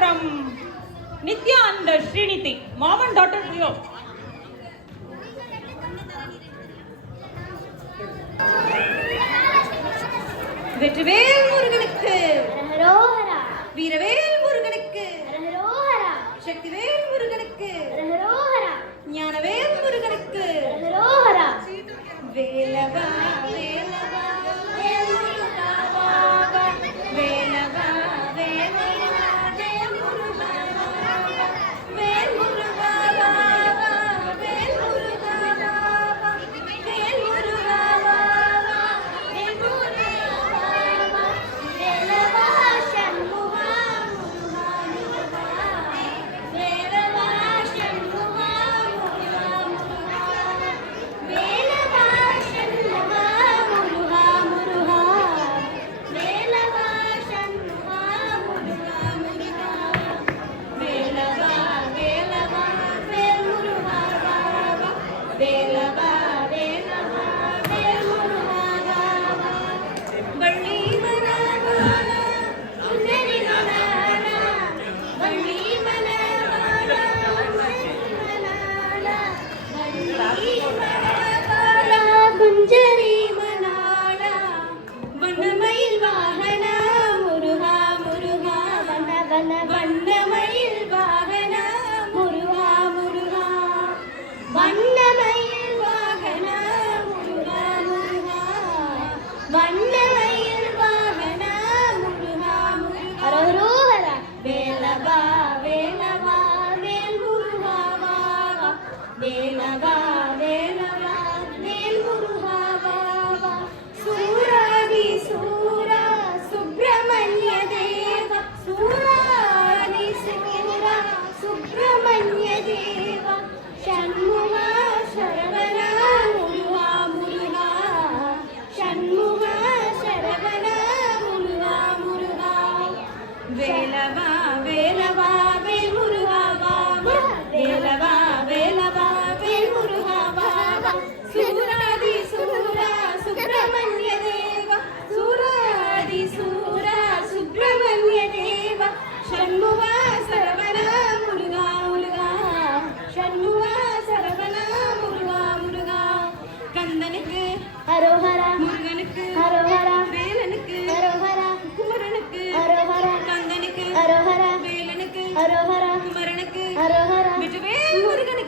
from Nitya and Sriniti, mom and daughter trio. Vetrivel முருகனுக்கு அரஹரோஹரா, வீரவேல் முருகனுக்கு அரஹரோஹரா, சக்திவேல் முருகனுக்கு அரஹரோஹரா, ஞானவேல் முருகனுக்கு அரஹரோஹரா. வேலவா வேலவா வேல்முருகா வாவா, வேலவா வேலவா வேல்முருகா வாவா, வேல்முருகா வாவா, வேல்முருகா வாவா, வேல்முருகா வாவா, வேல்முருகா வாவா, வேலவா சண்முகா முருகா முருகா, வேலவா சண்முகா முருகா முருகா, வேலவா சண்முகா முருகா முருகா, வேலவா சண்முகா முருகா முருகா, வேலவா வேலவா வேல்முருகா வாவா, வேலவா வேலவா வேல்முருகா வாவா, வள்ளி மணவாளா சுந்தரி மணவாளா, வள்ளி மணவாளா மணவாளா, வள்ளி மணவாளா குஞ்சரி மணாளா, வண்ணமயில் வாகனா முருகா முருகா, வண்ண வண்ண வண்ணமயில் வாகனா முருகா முருகா, வண்ணமயில் வாகனா முருகா முருகா, வண்ணமயில் வாகனா முருகா முருகா, அரஹரோஹரா. வேலவா வேலவா வேல் முருகா வாவா, வேலவா வேலவா வேல் முருகா வாவா, சூராதி சூரா சுப்பிரமணிய தேவ, சூராதி சூரா சுப்பிரமணிய தேவ, ஷண்முகா சரவணா முருகா முருகா, ஷண்முகா சரவணா முருகா முருகா, வேலவா வேலவா வேல் முருகா வாவா, வேலவா வேலவா வேல் முருகா வாவா, சூராதி சூரா சுப்பிரமணிய தேவ, சூராதி சூரா சுப்பிரமணிய தேவ, ஷண்முகா சரவணா முருகா முருகா, ஷண்முகா சரவணா முருகா முருகா, கந்தனுக்கு ஹரோஹரா, முருகனுக்கு ஹரோஹரா, வேலனுக்கு ஹரோஹரா, குமரனுக்கு, ஹரோஹரா, கந்தனுக்கு ஹரோஹரா, வேலனுக்கு ஹரோஹரா, குமரனுக்கு ஹரோஹரா. வெற்றிவேல் முருகனுக்கு